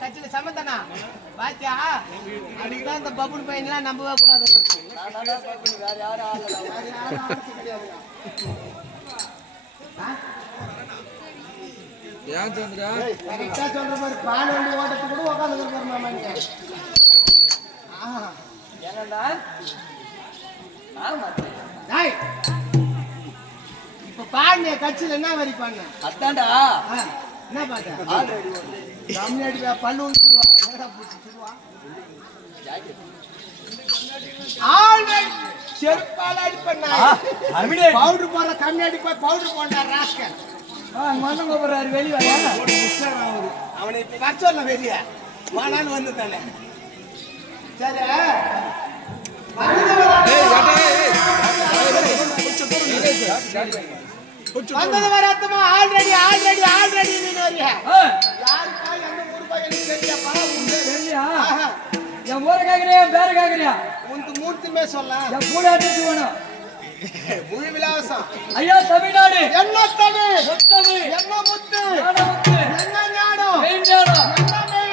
கட்சியில சமந்தானா பாத்தியா அதுக்குதான் இந்த பப்புன் பையன்லாம் நம்பவே கூடாது. வேற யாரும் ஏன் சந்திரா கரெக்டா சொல்ற மாதிரி பால் வண்டி ஓட்டத்துக்கு கூட உட்காந்து இருப்பாரு மாமா நீங்க. ஏனடா இப்ப பாண்டிய கட்சியில என்ன வரி பண்ண அத்தாண்டா என்ன பாத்த தமிழ்நாடு பல்லு செருப்பால அடிப்பண்ணா பவுடர் போடுற கம்மி அடிப்பா பவுடர் போண்டா ராஸ்கல் மண்ணம் போடுறாரு வெளியே அவனை இப்ப வர சொல்ல வெளியே வானான்னு வந்து தானே சரி வந்தது வரத்துமா ஆல்ரெடி ஆல்ரெடி ஆல்ரெடி நீங்க வரியா யாருக்கா எந்த ஊருக்கா எனக்கு தெரியப்பா தெரியலையா என் ஊரை கேக்குறியா பேர கேக்குறியா உனக்கு மூர்த்திமே சொல்லலாம் என் கூட அடிச்சு வேணும் முழு விலாசம் ஐயா தமிழ்நாடு என்ன தமிழ் முத்தமிழ் என்ன முத்து என்ன ஞானம்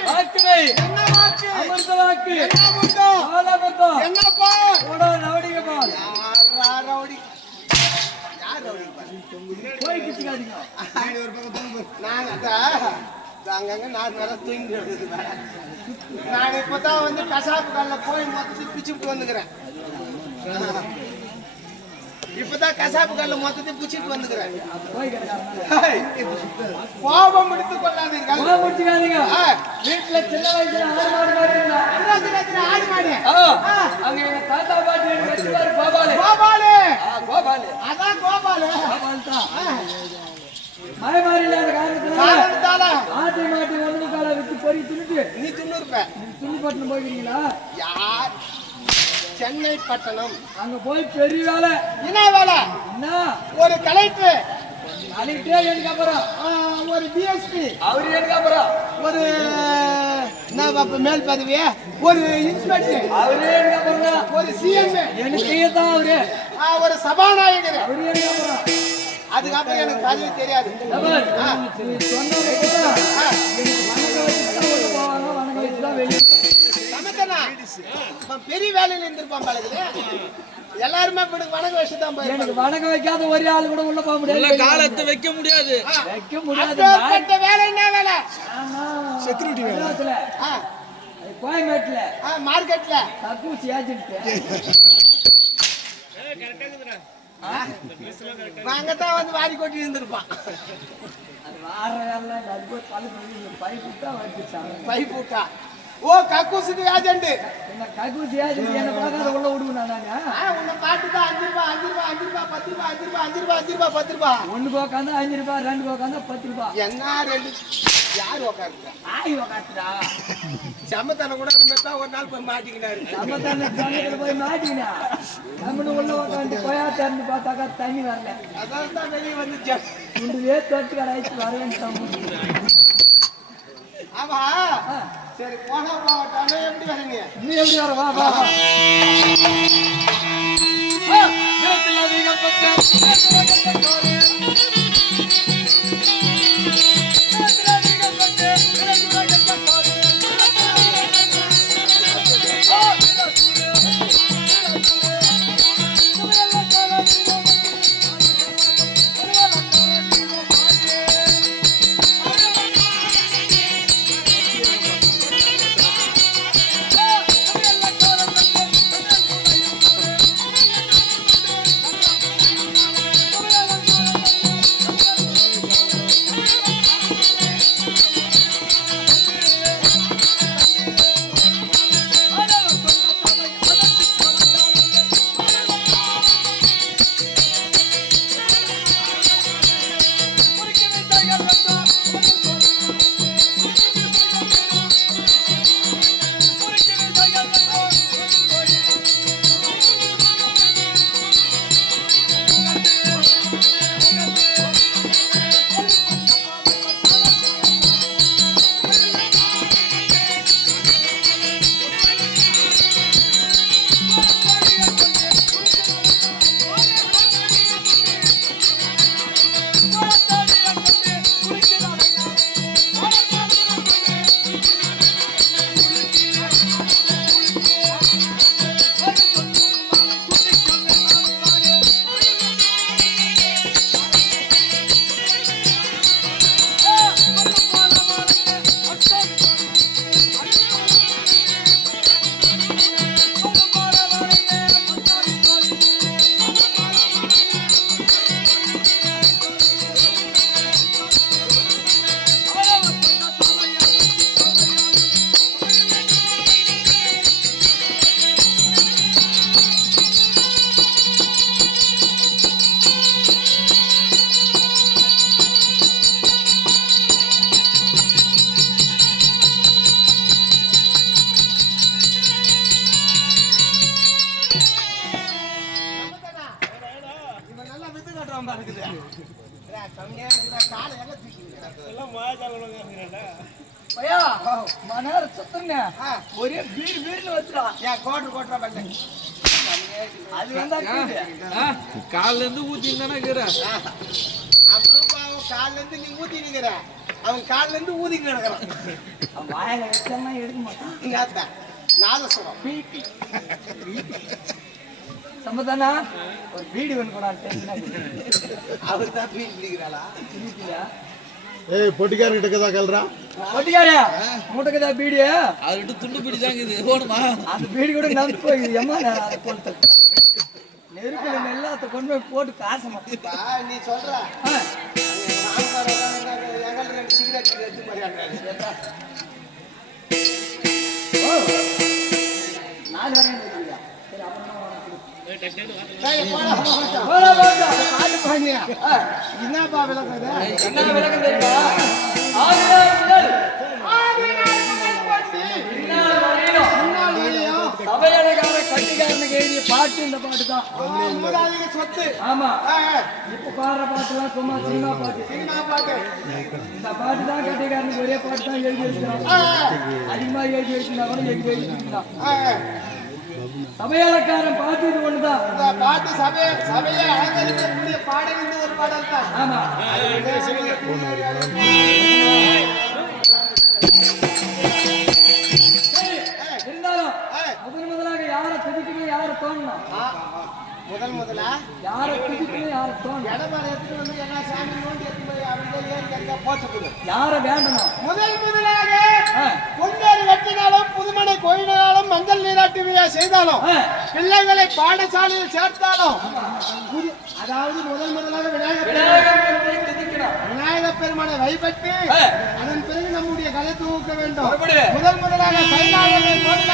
வாக்குமை என்ன வாக்கு அமிர்த வாக்கு என்ன முத்தம் ஆலமுத்தம் என்ன பால் ஓட ரவுடிங்க பால் யார் ரவுடி யார் ரவுடி போய் கிச்சிக்காதீங்க ஒரு பக்கம் நான் அங்கங்க நான் வேற தூங்கி நான் இப்பதான் வந்து கசாப்பு கால போய் மொத்தத்தை பிச்சுட்டு வந்துக்கிறேன். இப்பதான் கசாப்பு கல்ல மொத்தத்தை பிச்சுட்டு வந்துக்கிறேன். கோபம் முடித்து கொள்ளாதீர்கள். வீட்டுல சின்ன வயசுல ஆடு மாடு அங்க எங்க தாத்தா பாட்டி கோபாலு கோபாலு கோபாலு அதான் கோபாலு கோபால் தான் மழை மாறி இல்லாத காரணத்தால ஆட்டை மாட்டி ஒண்ணு கால விட்டு பொறி தின்னுட்டு நீ துண்ணுருப்ப துணிப்பட்டினம் போயிருக்கீங்களா யார் சென்னை பட்டணம் அங்க போய் பெரிய வேலை என்ன வேலை என்ன ஒரு கலெக்டர் கலெக்டர் எனக்கு அப்புறம் ஒரு டிஎஸ்பி அவரு எனக்கு அப்புறம் ஒரு என்ன மேல் பதவி ஒரு இன்ஸ்பெக்டர் அவரு எனக்கு அப்புறம் ஒரு சிஎம் எனக்கு தான் அவரு ஒரு சபாநாயகர் அவரு எனக்கு அப்புறம் அதுக்கப்புறம் எனக்கு பதவி தெரியாது. பெரிய வேலையில இருந்திருப்பான் பழகுது எல்லாருமே வணக்க வச்சுதான் எனக்கு வணக்க வைக்காத ஒரே ஆள் கூட உள்ள போக முடியாது காலத்தை வைக்க முடியாது வைக்க முடியாது வேலை என்ன வேலை செக்யூரிட்டி வேலை கோயம்பேட்டுல மார்க்கெட்ல தக்கூசி ஏஜென்ட் நாங்கதான் வந்து வாரி கொட்டி இருந்திருப்பான் பைப்புட்டா ஓ கக்கூசுக்கு ஏஜென்ட் என்ன கக்கூசி ஏஜென்ட் என்ன பார்க்காத உள்ள விடுவேன் நாங்க உன்னை பாட்டுதான் 5 ரூபாய் 5 ரூபாய் 5 ரூபாய் 10 ரூபாய் 5 ரூபாய் 5 ரூபாய் 5 ரூபாய் 10 ரூபாய் ஒண்ணு உட்காந்து 5 ரூபாய் 2 உட்காந்து 10 ரூபாய் என்ன ரெண்டு யாரு உட்காந்துட்டா ஆய் உட்காந்துட்டா சமத்தான கூட அது மாதிரி ஒரு நாள் போய் மாட்டிக்கினாரு சமத்தான போய் மாட்டிக்கினா நம்மனு உள்ள உட்காந்து போயா திறந்து பார்த்தாக்கா தண்ணி வரல அதான் தான் வெளியே வந்து ரெண்டுவே தொட்டு கடாய்ச்சி வரவேன் ஆமா சரி போனா போட்டானே எப்படி வரீங்க நீ எப்படி வர வா வா போட்டுருவான் இருக்குது ஐயா மணி சுத்தங்க ஒரே வீடு வீடுன்னு வச்சுடான் ஏன் கோட்டுறா பண்ண அது வந்தா கால்ல இருந்து ஊத்தின்னு அவனும் பாவம் கால்ல இருந்து நீ ஊத்தி நிக்கிற அவன் கால்ல இருந்து ஊதிக்கு கிடக்குறான் அவன் வாயில வச்சா எடுக்க மாட்டான் நாதசுரம் பிபி சம்பதானா ஒரு வீடு வேணும் கூட அவர் தான் பீடி பிடிக்கிறாளா ஏய் பொட்டிக்காரர்கிட்ட கதா கல்றா பொட்டிக்காரே மூட்டக்கதா பீடி அவர்கிட்ட துண்டு பிடிச்சாங்க இது ஓடுமா அந்த பீடி கூட நம்பி போய் எம்மா நேரம் அதை போட்டு நெருக்கல எல்லாத்த கொண்டு போய் போட்டு காசு மாட்டா நீ சொல்ற சிகரெட் எடுத்து மாதிரி நான் என்னப்பா விளக்குது என்ன விளக்கு தெரியுமா சபையலகார கட்டிக்காரனுக்கு எழுதிய பாட்டு இந்த பாட்டு தான் சொத்து ஆமா இப்ப பாடுற பாட்டுலாம் சும்மா சினிமா பாட்டு இந்த பாட்டு தான் கட்டிக்காரனுக்கு ஒரே பாட்டு தான் எழுதி வச்சிருக்கான் அதிகமா எழுதி வச்சிருந்தா கூட எழுதி வச்சிருந்தான் சபையாளக்காரன் பாட்டு இது ஒண்ணுதான் பாட்டு சபையை அலங்கரிக்கக்கூடிய பாடல் ஒரு பாடல் தான் ஆமா இருந்தாலும் முதலாக யாரை துதிக்கணும் யாரை தோணணும் முதலா யாரை துதிக்கணும் யாரை தோணும் இடமால எடுத்துட்டு வந்து என்ன சாமி நோண்டி எடுத்து போய் அப்படியே ஏறி போட்டு யாரை வேண்டணும் முதலாக பொன்னேறு வெட்டினாலும் புதுமனை கோயிலாலும் மஞ்சள் நீராட்டு விழா செய்தாலும் பிள்ளைகளை பாடசாலையில் சேர்த்தாலும் அதாவது முதலாக விநாயகர் பெருமானை வழிபட்டு அதன் பிறகு நம்முடைய கலை தூக்க வேண்டும் முதலாக கைலாயத்தை